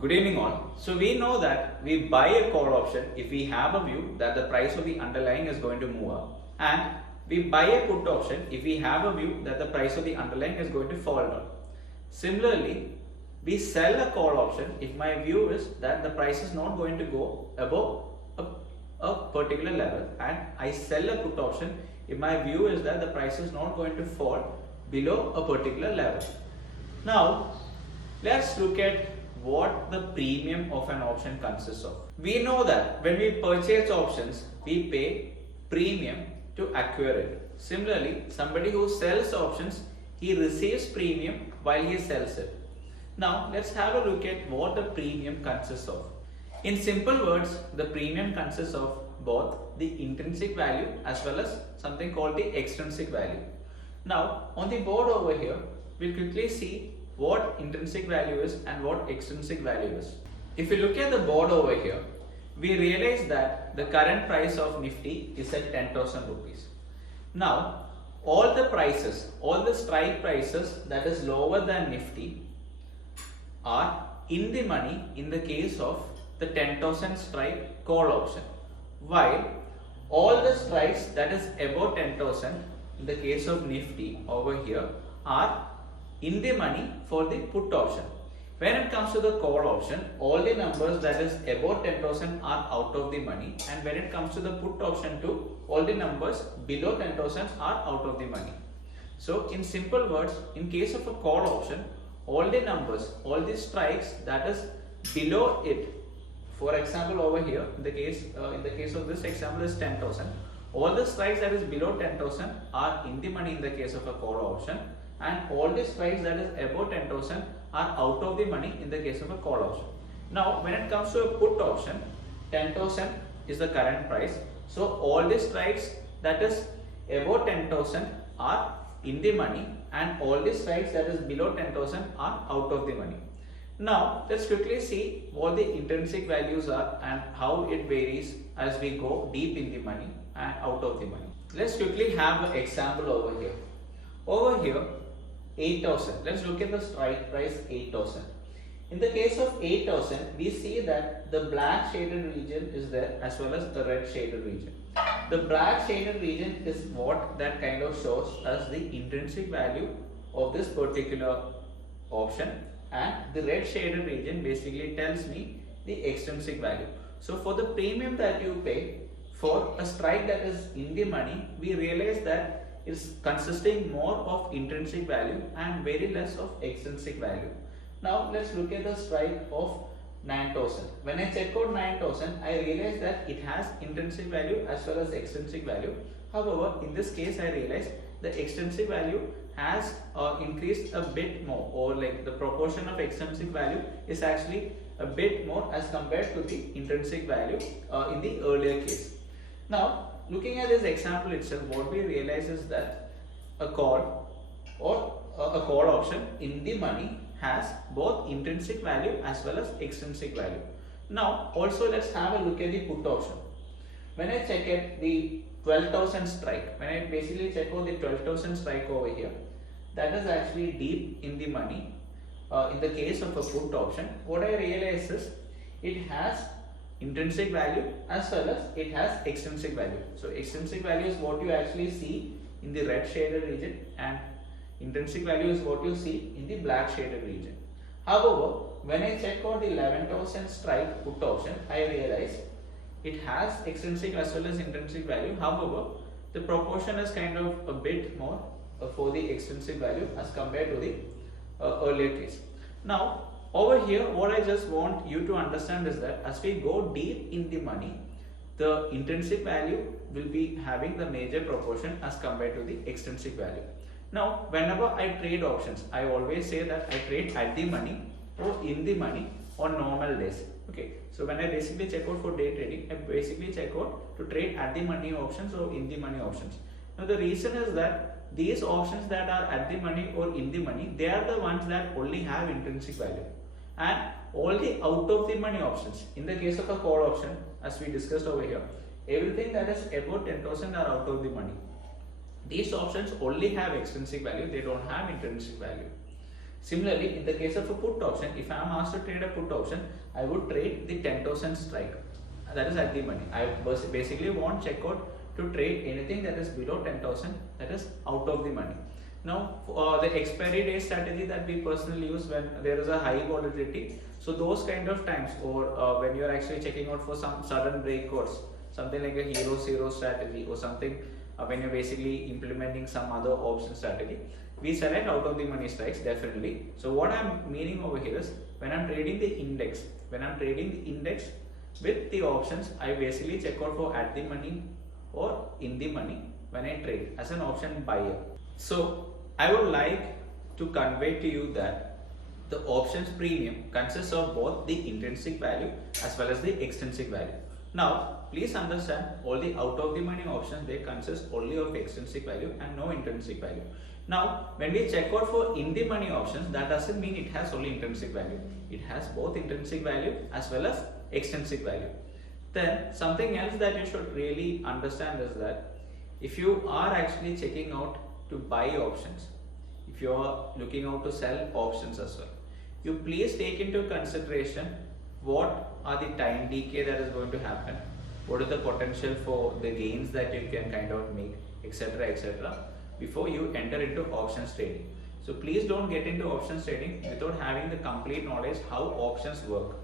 Good evening all. So we know that we buy a call option if we have a view that the price of the underlying is going to move up, and we buy a put option if we have a view that the price of the underlying is going to fall down. Similarly, we sell a call option if my view is that the price is not going to go above a particular level, and I sell a put option if my view is that the price is not going to fall below a particular level. Now, let's look at what the premium of an option consists of. We know that when we purchase options, we pay premium to acquire it. Similarly, somebody who sells options, he receives premium while he sells it. Now, let's have a look at what the premium consists of. In simple words, the premium consists of both the intrinsic value as well as something called the extrinsic value. Now, on the board over here, we'll quickly see what intrinsic value is and what extrinsic value is. If we look at the board over here, we realize that the current price of Nifty is at 10,000 rupees. Now, all the prices, all the strike prices that is lower than Nifty are in the money in the case of the 10,000 strike call option, while all the strikes that is above 10,000 in the case of Nifty over here are in the money for the put option. When it comes to the call option, all the numbers that is above 10,000 are out of the money, and when it comes to the put option too, all the numbers below 10,000 are out of the money. So in simple words, in case of a call option, all the numbers, all the strikes that is below it, for example over here, in the case of this example is 10,000, all the strikes that is below 10,000 are in the money in the case of a call option, and all the strikes that is above 10,000 are out of the money in the case of a call option. Now, when it comes to a put option, 10,000 is the current price. So, all the strikes that is above 10,000 are in the money, and all the strikes that is below 10,000 are out of the money. Now, let's quickly see what the intrinsic values are and how it varies as we go deep in the money and out of the money. Let's quickly have an example over here. Over here, 8,000. Let's look at the strike price 8,000. In the case of 8,000, we see that the black shaded region is there as well as the red shaded region. The black shaded region is what that kind of shows as the intrinsic value of this particular option, and the red shaded region basically tells me the extrinsic value. So for the premium that you pay for a strike that is in the money, we realize that is consisting more of intrinsic value and very less of extrinsic value. Now let's look at the strike of 9,000. When I check out 9,000, I realize that it has intrinsic value as well as extrinsic value. However, in this case, I realize the extrinsic value has increased a bit more, or like the proportion of extrinsic value is actually a bit more as compared to the intrinsic value in the earlier case. Now, looking at this example itself, what we realize is that a call or a call option in the money has both intrinsic value as well as extrinsic value. Now, also let's have a look at the put option. When I check at the 12,000 strike, when I basically check out the 12,000 strike over here, that is actually deep in the money. In the case of a put option, what I realize is it has intrinsic value as well as it has extrinsic value. So extrinsic value is what you actually see in the red shaded region, and intrinsic value is what you see in the black shaded region. However, when I check out the 11,000 strike put option, I realize it has extrinsic as well as intrinsic value. However, the proportion is kind of a bit more for the extrinsic value as compared to the earlier case. Now, over here, what I just want you to understand is that as we go deep in the money, the intrinsic value will be having the major proportion as compared to the extrinsic value. Now, whenever I trade options, I always say that I trade at the money or in the money on normal days. Okay, so when I basically check out for day trading, I basically check out to trade at the money options or in the money options. Now, the reason is that these options that are at the money or in the money, they are the ones that only have intrinsic value. And all the out of the money options, in the case of a call option, as we discussed over here, everything that is above 10,000 are out of the money. These options only have extrinsic value, they don't have intrinsic value. Similarly, in the case of a put option, if I am asked to trade a put option, I would trade the 10,000 strike. That is at the money. I basically want checkout to trade anything that is below 10,000, that is out of the money. Now, the expiry day strategy that we personally use when there is a high volatility. So those kind of times, or when you are actually checking out for some sudden breakouts, something like a hero zero strategy, or something when you're basically implementing some other option strategy, we select out of the money strikes definitely. So what I'm meaning over here is when I'm trading the index, with the options, I basically check out for at the money or in the money when I trade as an option buyer. So I would like to convey to you that the options premium consists of both the intrinsic value as well as the extrinsic value. Now, please understand, all the out of the money options, they consist only of extrinsic value and no intrinsic value. Now, when we check out for in the money options, that doesn't mean it has only intrinsic value. It has both intrinsic value as well as extrinsic value. Then something else that you should really understand is that if you are actually checking out to buy options, if you are looking out to sell options as well, you please take into consideration what are the time decay that is going to happen, what is the potential for the gains that you can kind of make, etc., before you enter into options trading. So please don't get into options trading without having the complete knowledge how options work.